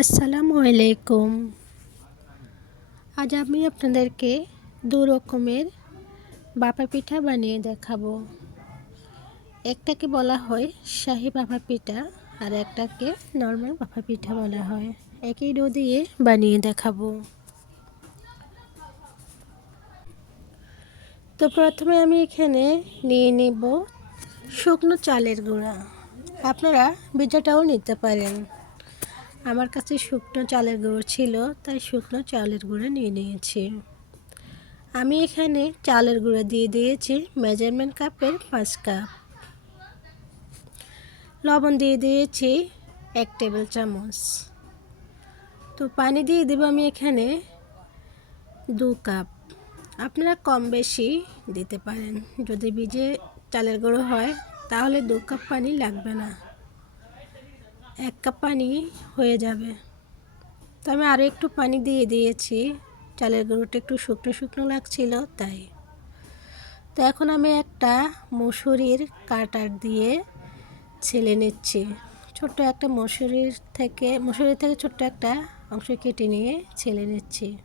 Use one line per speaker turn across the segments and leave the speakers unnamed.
আসসালামু আলাইকুম। আজ আমি আপনাদেরকে দু রকমের বাপা পিঠা বানিয়ে দেখাবো। একটাকে বলা হয় শাহি বাপা পিঠা আর একটাকে নর্মাল বাপা পিঠা বলা হয়। একই ডো দিয়ে বানিয়ে দেখাবো। তো প্রথমে আমি এখানে নিয়ে নেব শুকনো চালের গুঁড়া। আপনারা বিজাটাও নিতে পারেন। আমার কাছে শুকনো চালের গুঁড়ো ছিল, তাই শুকনো চালের গুঁড়ো নিয়ে নিয়েছি। আমি এখানে চালের গুঁড়ো দিয়ে দিয়েছি মেজারমেন্ট কাপের পাঁচ কাপ। লবণ দিয়ে দিয়েছি এক টেবিল চামচ। তো পানি দিয়ে দেবো আমি এখানে দু কাপ। আপনারা কম বেশি দিতে পারেন। যদি বীজে চালের গুঁড়ো হয়, তাহলে দু কাপ পানি লাগবে না। এক কাপ পানি হয়ে যাবে। তো আমি আরও একটু পানি দিয়ে দিয়েছি। চালের গুঁড়োটা একটু শুকনো শুকনো লাগছিল, তাই। তো এখন আমি একটা মসুরির কাটার দিয়ে ছেলে নিচ্ছি। ছোট্ট একটা মসুরির থেকে মসুরি থেকে ছোট্ট একটা অংশ কেটে নিয়ে ছেলে নিচ্ছি।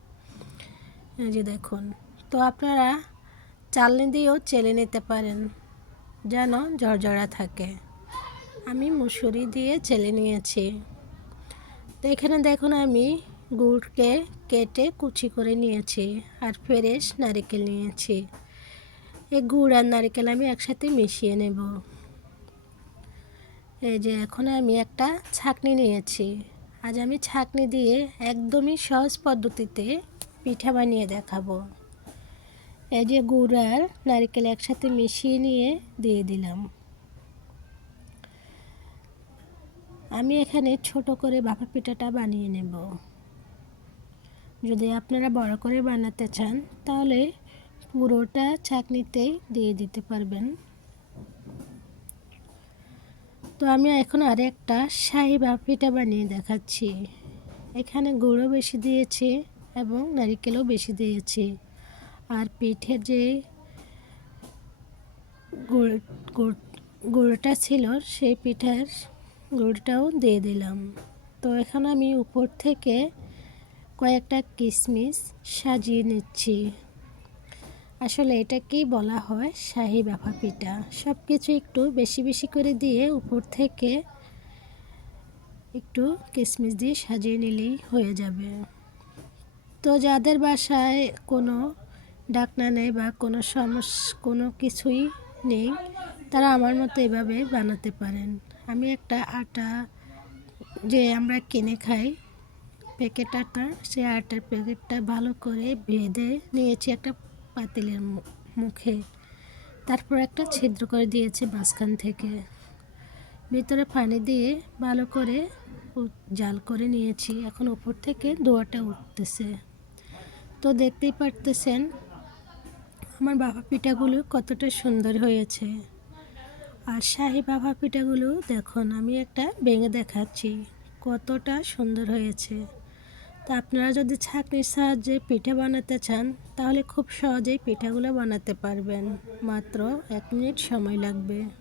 যে দেখুন। তো আপনারা চালনি দিয়েও চেলে নিতে পারেন, যেন ঝরঝরা থাকে। আমি মুসুরি দিয়ে চেলে নিয়েছি। তো এখানে দেখুন আমি গুড়কে কেটে কুচি করে নিয়েছি আর ফ্রেশ নারিকেল নিয়েছি। এই গুড় আর নারিকেল আমি একসাথে মিশিয়ে নেব। এই যে এখন আমি একটা ছাকনি নিয়েছি। আজ আমি ছাকনি দিয়ে একদমই সহজ পদ্ধতিতে পিঠা বানিয়ে দেখাবো। এই যে গুড় আর নারিকেল একসাথে মিশিয়ে নিয়ে দিয়ে দিলাম। আমি এখানে ছোট করে বাফা পিঠাটা বানিয়ে নেব। যদি আপনারা বড় করে বানাতে চান, তাহলে পুরোটা ছাকনিতেই দিয়ে দিতে পারবেন। তো আমি এখন আরেকটা শাহি বাফিটা বানিয়ে দেখাচ্ছি। এখানে গুঁড়ো বেশি দিয়েছি এবং নারিকেলও বেশি দিয়েছি। আর পিঠে যে গুড়, গুঁড়োটা ছিল, সেই পিঠার গুড়টাও দিয়ে দিলাম। তো এখন আমি উপর থেকে কয়েকটা কিশমিশ সাজিয়ে নিচ্ছি। আসলে এটাকেই বলা হয় শাহি বাফা পিঠা। সব কিছু একটু বেশি বেশি করে দিয়ে উপর থেকে একটু কিশমিশ দিয়ে সাজিয়ে নিলেই হয়ে যাবে। তো যাদের বাসায় কোনো ডাকনা নেই বা কোনো সমস্যা, কোনো কিছুই নেই, তারা আমার মতো এভাবে বানাতে পারেন। আমি একটা আটা যে আমরা কিনে খাই প্যাকেট আটা সেই আটার প্যাকেটটা ভালো করে বেঁধে নিয়েছি একটা পাতিলের মুখে। তারপর একটা ছিদ্র করে দিয়েছি মাঝখান থেকে। ভিতরে পানি দিয়ে ভালো করে জাল করে নিয়েছি। এখন উপর থেকে দোয়াটা উঠতেছে। তো দেখতেই পারতেছেন, আমার বাবা পিঠাগুলো কতটা সুন্দর হয়েছে। আর শাহি বাবা পিঠাগুলো দেখুন, আমি একটা ভেঙে দেখাচ্ছি। কতটা সুন্দর হয়েছে। তা আপনারা যদি ছাঁকনির সাহায্যে পিঠে বানাতে চান, তাহলে খুব সহজেই পিঠাগুলো বানাতে পারবেন। মাত্র এক মিনিট সময় লাগবে।